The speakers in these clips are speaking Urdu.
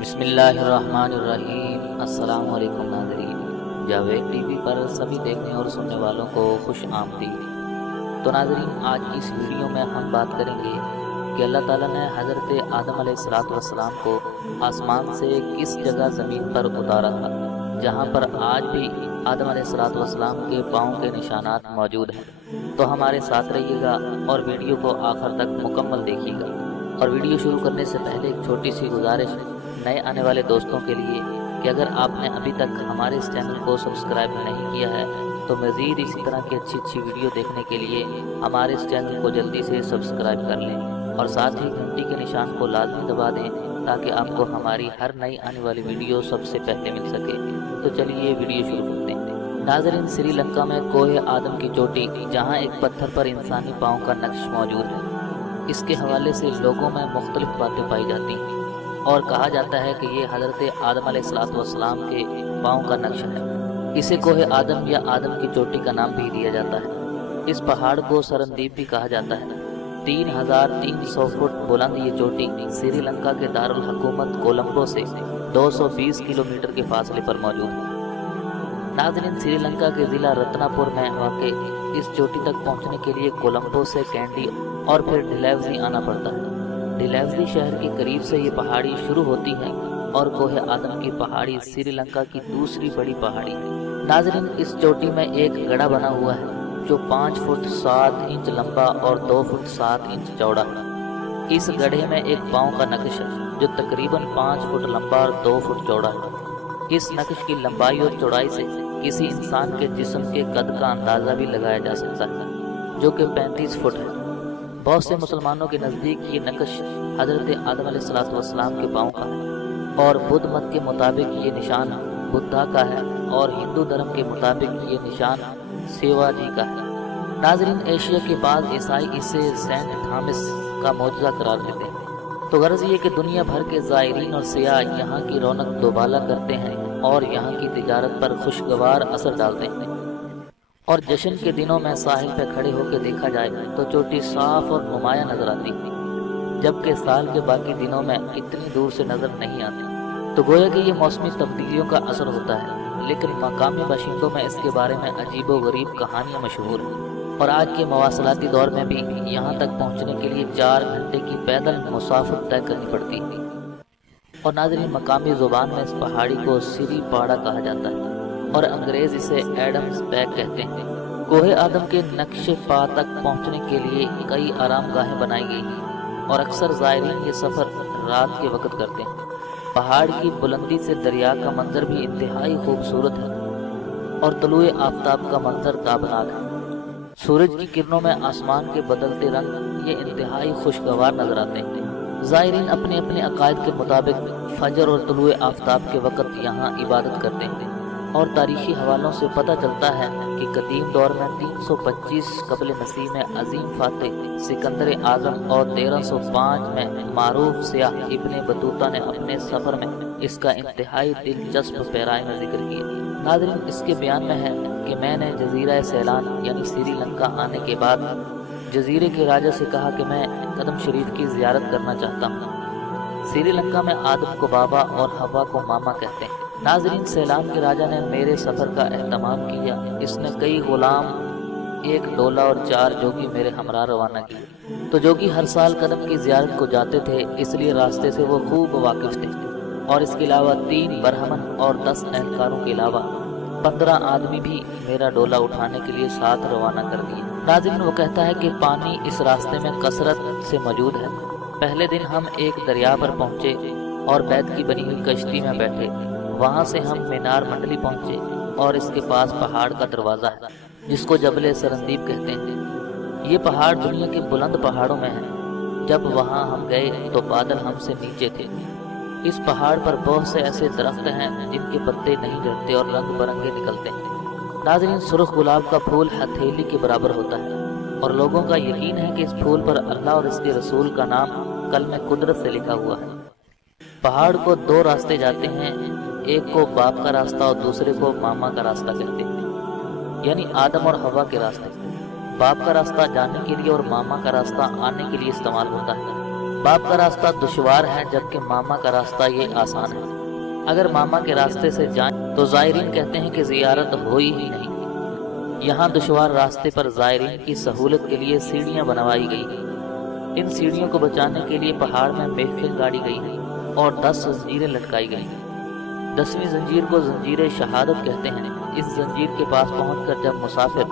بسم اللہ الرحمن الرحیم۔ السلام علیکم ناظرین، جاوید ٹی وی پر سبھی دیکھنے اور سننے والوں کو خوش آمدید۔ تو ناظرین، آج کی اس ویڈیو میں ہم بات کریں گے کہ اللہ تعالیٰ نے حضرت آدم علیہ السلام کو آسمان سے کس جگہ زمین پر اتارا تھا، جہاں پر آج بھی آدم علیہ السلام کے پاؤں کے نشانات موجود ہیں۔ تو ہمارے ساتھ رہیے گا اور ویڈیو کو آخر تک مکمل دیکھیے گا۔ اور ویڈیو شروع کرنے سے پہلے ایک چھوٹی سی گزارش نئے آنے والے دوستوں کے لیے کہ اگر آپ نے ابھی تک ہمارے اس چینل کو سبسکرائب نہیں کیا ہے تو مزید اسی طرح کی اچھی ویڈیو دیکھنے کے لیے ہمارے اس چینل کو جلدی سے سبسکرائب کر لیں اور ساتھ ہی گھنٹی کے نشان کو لازمی دبا دیں تاکہ آپ کو ہماری ہر نئی آنے والی ویڈیو سب سے پہلے مل سکے۔ تو چلیے ویڈیو شروع کرتے ہیں۔ ناظرین، سری لنکا میں کوہ آدم کی چوٹی، جہاں ایک پتھر پر انسانی پاؤں کا نقش موجود ہے، اس کے حوالے سے لوگوں میں مختلف باتیں پائی جاتی ہیں اور کہا جاتا ہے کہ یہ حضرت آدم علیہ السلام کے پاؤں کا نقش ہے۔ اسے کوہ آدم یا آدم کی چوٹی کا نام بھی دیا جاتا ہے۔ اس پہاڑ کو سرندیپ بھی کہا جاتا ہے۔ 3300 فٹ بلند یہ چوٹی سری لنکا کے دارالحکومت کولمبو سے 220 کلومیٹر کے فاصلے پر موجود ہے۔ ناظرین، سری لنکا کے ضلع رتنا پور میں واقع اس چوٹی تک پہنچنے کے لیے کولمبو سے کینڈی اور پھر ڈھلیوزی آنا پڑتا ہے۔ ڈھلیوزی شہر کے قریب سے یہ پہاڑی شروع ہوتی ہے اور کوہ آدم کی پہاڑی سری لنکا کی دوسری بڑی پہاڑی ہے۔ ناظرین، اس چوٹی میں ایک گڑھا بنا ہوا ہے جو 5 فٹ 7 انچ لمبا اور 2 فٹ 7 انچ چوڑا ہے۔ اس گڑھے میں ایک پاؤں کا نقش ہے جو تقریباً 5 فٹ لمبا اور 2 فٹ چوڑا ہے۔ اس نقش کی لمبائی اور چوڑائی سے کسی انسان کے جسم کے قد کا اندازہ بھی لگایا جا سکتا ہے، جو کہ 35 فٹ ہے۔ بہت سے مسلمانوں کے نزدیک یہ نقش حضرت آدم علیہ السلام کے پاؤں کا ہے، اور بدھ مت کے مطابق یہ نشان بدھا کا ہے، اور ہندو دھرم کے مطابق یہ نشان سیوا جی کا ہے۔ ناظرین، ایشیا کے بعد عیسائی اسے سینٹ تھامس کا معجزہ قرار دیتے ہیں۔ تو غرض یہ کہ دنیا بھر کے زائرین اور سیاح یہاں کی رونق دوبالا کرتے ہیں اور یہاں کی تجارت پر خوشگوار اثر ڈالتے ہیں۔ اور جشن کے دنوں میں ساحل پہ کھڑے ہو کے دیکھا جائے تو چوٹی صاف اور نمایاں نظر آتی ہے، جبکہ سال کے باقی دنوں میں اتنی دور سے نظر نہیں آتی۔ تو گویا کہ یہ موسمی تبدیلیوں کا اثر ہوتا ہے، لیکن مقامی باشندوں میں اس کے بارے میں عجیب و غریب کہانیاں مشہور ہیں، اور آج کے مواصلاتی دور میں بھی یہاں تک پہنچنے کے لیے 4 گھنٹے کی پیدل مسافت طے کرنی پڑتی ہے۔ اور ناظرین، مقامی زبان میں اس پہاڑی کو سری پاڑا کہا جاتا ہے اور انگریز اسے ایڈمز بیک کہتے ہیں۔ کوہ آدم کے نقش پا تک پہنچنے کے لیے کئی آرام گاہیں بنائی گئی ہیں اور اکثر زائرین یہ سفر رات کے وقت کرتے ہیں۔ پہاڑ کی بلندی سے دریا کا منظر بھی انتہائی خوبصورت ہے اور طلوع آفتاب کا منظر تابناک ہے۔ سورج کی کرنوں میں آسمان کے بدلتے رنگ یہ انتہائی خوشگوار نظر آتے ہیں۔ زائرین اپنے اپنے عقائد کے مطابق فجر اور طلوع آفتاب کے وقت یہاں عبادت کرتے ہیں، اور تاریخی حوالوں سے پتہ چلتا ہے کہ قدیم دور میں 325 قبل مسیح میں عظیم فاتح سکندر اعظم اور 1305 میں معروف سیاح ابن بطوطہ نے اپنے سفر میں اس کا انتہائی دلچسپ پیرائے میں ذکر کیا۔ ناظرین، اس کے بیان میں ہے کہ میں نے جزیرہ سیلان یعنی سری لنکا آنے کے بعد جزیرے کے راجہ سے کہا کہ میں قدم شریف کی زیارت کرنا چاہتا ہوں۔ سری لنکا میں آدم کو بابا اور حوا کو ماما کہتے ہیں۔ ناظرین، سیلان کے راجہ نے میرے سفر کا اہتمام کیا۔ اس نے کئی غلام، 1 ڈولا اور 4 جوگی میرے ہمراہ روانہ کیے۔ تو جوگی ہر سال قدم کی زیارت کو جاتے تھے، اس لیے راستے سے وہ خوب واقف تھے، اور اس کے علاوہ 3 برہمن اور 10 اہلکاروں کے علاوہ 15 آدمی بھی میرا ڈولا اٹھانے کے لیے ساتھ روانہ کر دیے۔ ناظرین، وہ کہتا ہے کہ پانی اس راستے میں کثرت سے موجود ہے۔ پہلے دن ہم ایک دریا پر پہنچے اور بیت کی بنی ہوئی کشتی میں بیٹھے۔ وہاں سے ہم مینار منڈلی پہنچے اور اس کے پاس پہاڑ کا دروازہ ہے جس کو جبل سرندیپ کہتے ہیں۔ یہ پہاڑ دنیا کے بلند پہاڑوں میں ہے۔ جب وہاں ہم گئے تو بادل ہم سے نیچے تھے۔ اس پہاڑ پر بہت سے ایسے درخت ہیں جن کے پتے نہیں جھڑتے اور رنگ برنگے نکلتے ہیں۔ ناظرین، سرخ گلاب کا پھول ہتھیلی کے برابر ہوتا ہے، اور لوگوں کا یقین ہے کہ اس پھول پر اللہ اور اس کے رسول کا نام کلمہ قدرت سے لکھا ہوا ہے۔ پہاڑ کو 2 راستے جاتے ہیں، ایک کو باپ کا راستہ اور دوسرے کو ماما کا راستہ کہتے ہیں، یعنی آدم اور حوا کے راستے۔ باپ کا راستہ جانے کے لیے اور ماما کا راستہ آنے کے لیے استعمال ہوتا ہے۔ باپ کا راستہ دشوار ہے جبکہ ماما کا راستہ یہ آسان ہے۔ اگر ماما کے راستے سے جائیں تو زائرین کہتے ہیں کہ زیارت ہوئی ہی نہیں۔ یہاں دشوار راستے پر زائرین کی سہولت کے لیے سیڑھیاں بنوائی گئی ہیں۔ ان سیڑھیوں کو بچانے کے لیے پہاڑ میں محفل گاڑی گئی ہیں اور 10 زنجیریں لٹکائی گئی ہیں۔ 10ویں زنجیر کو زنجیر شہادت کہتے ہیں۔ اس زنجیر کے پاس پہنچ کر جب مسافر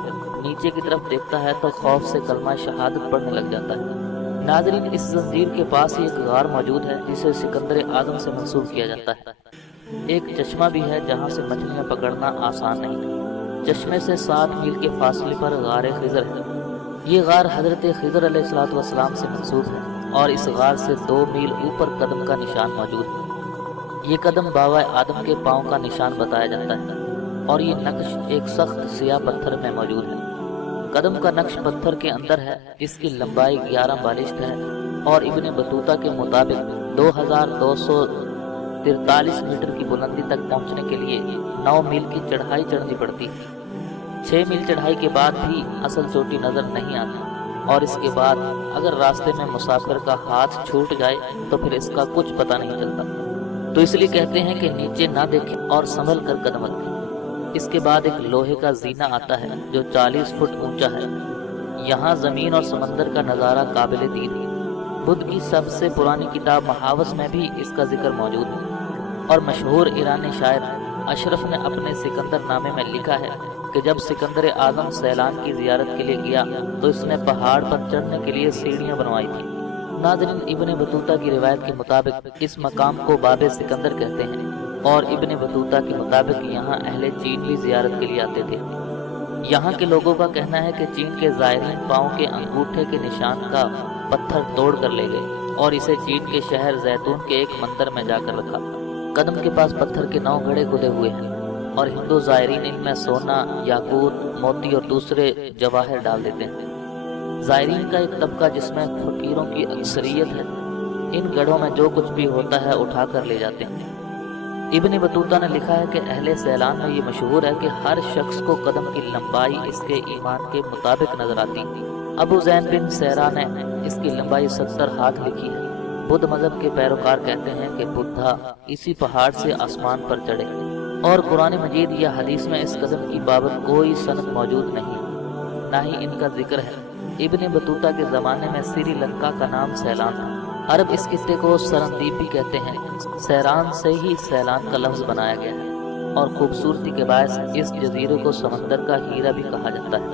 نیچے کی طرف دیکھتا ہے تو خوف سے کلمہ شہادت پڑھنے لگ جاتا ہے۔ ناظرین، اس زنجیر کے پاس ایک غار موجود ہے جسے سکندر اعظم سے منسوب کیا جاتا ہے۔ ایک چشمہ بھی ہے جہاں سے مچھلیاں پکڑنا آسان نہیں۔ چشمے سے 7 میل کے فاصلے پر غار خضر ہے۔ یہ غار حضرت خضر علیہ السلام سے منسوب ہے اور اس غار سے 2 میل اوپر قدم کا نشان موجود ہے۔ یہ قدم بابا آدم کے پاؤں کا نشان بتایا جاتا ہے اور یہ نقش ایک سخت سیاہ پتھر میں موجود ہے۔ قدم کا نقش پتھر کے اندر ہے۔ اس کی لمبائی 11 بالشت ہے اور ابن بطوطہ کے مطابق 2243 میٹر کی بلندی تک پہنچنے کے لیے 9 میل کی چڑھائی چڑھنی پڑتی ہے۔ 6 میل چڑھائی کے بعد بھی اصل چوٹی نظر نہیں آتی اور اس کے بعد اگر راستے میں مسافر کا ہاتھ چھوٹ جائے تو پھر اس کا کچھ پتہ نہیں چلتا، تو اس لیے کہتے ہیں کہ نیچے نہ دیکھیں اور سنبھل کر قدم رکھیں۔ اس کے بعد ایک لوہے کا زینہ آتا ہے جو 40 فٹ اونچا ہے۔ یہاں زمین اور سمندر کا نظارہ قابل دید ہے۔ بدھ کی سب سے پرانی کتاب محاوس میں بھی اس کا ذکر موجود ہے اور مشہور ایرانی شاعر اشرف نے اپنے سکندر نامے میں لکھا ہے کہ جب سکندر اعظم سیلان کی زیارت کے لیے گیا تو اس نے پہاڑ پر چڑھنے کے لیے سیڑھیاں بنوائی تھیں۔ ناظرین، ابن بطوطہ کی روایت کے مطابق اس مقام کو باب سکندر کہتے ہیں اور ابن بطوطہ کے مطابق یہاں اہل چین بھی زیارت کے لیے آتے تھے۔ یہاں کے لوگوں کا کہنا ہے کہ چین کے زائرین پاؤں کے انگوٹھے کے نشان کا پتھر توڑ کر لے گئے اور اسے چین کے شہر زیتون کے ایک مندر میں جا کر رکھا۔ قدم کے پاس پتھر کے 9 گھڑے کھدے ہوئے ہیں اور ہندو زائرین ان میں سونا، یاقوت، موتی اور دوسرے جواہر ڈال دیتے ہیں۔ زائرین کا ایک طبقہ جس میں فقیروں کی اکثریت ہے، ان گڑھوں میں جو کچھ بھی ہوتا ہے اٹھا کر لے جاتے ہیں۔ ابن بطوطہ نے لکھا ہے کہ اہل سیلان میں یہ مشہور ہے کہ ہر شخص کو قدم کی لمبائی اس کے ایمان کے مطابق نظر آتی۔ ابو زین بن سیرا نے اس کی لمبائی 70 ہاتھ لکھی ہے۔ بدھ مذہب کے پیروکار کہتے ہیں کہ بدھا اسی پہاڑ سے آسمان پر چڑھے اور قرآن مجید یا حدیث میں اس قدم کی بابت کوئی سند موجود نہیں، نہ ہی ان کا ذکر ہے۔ ابن بطوطہ کے زمانے میں سری لنکا کا نام سیلان تھا۔ عرب اس خطے کو سرندیپ بھی کہتے ہیں۔ سیران سے ہی سیلان کا لفظ بنایا گیا ہے اور خوبصورتی کے باعث اس جزیرے کو سمندر کا ہیرا بھی کہا جاتا ہے۔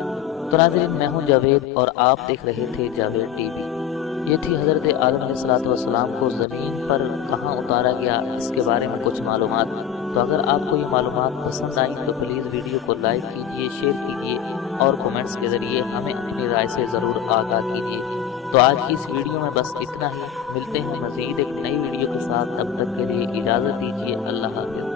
تو ناظرین، میں ہوں جاوید اور آپ دیکھ رہے تھے جاوید ٹی وی۔ یہ تھی حضرت آدم علیہ السلام کو زمین پر کہاں اتارا گیا، اس کے بارے میں کچھ معلومات۔ تو اگر آپ کو یہ معلومات پسند آئیں تو پلیز ویڈیو کو لائک کیجیے، شیئر کیجیے اور کومنٹس کے ذریعے ہمیں اپنی رائے سے ضرور آگاہ کیجیے۔ تو آج کی اس ویڈیو میں بس اتنا ہی، ملتے ہیں مزید ایک نئی ویڈیو کے ساتھ، تب تک کے لیے اجازت دیجیے، اللہ حافظ۔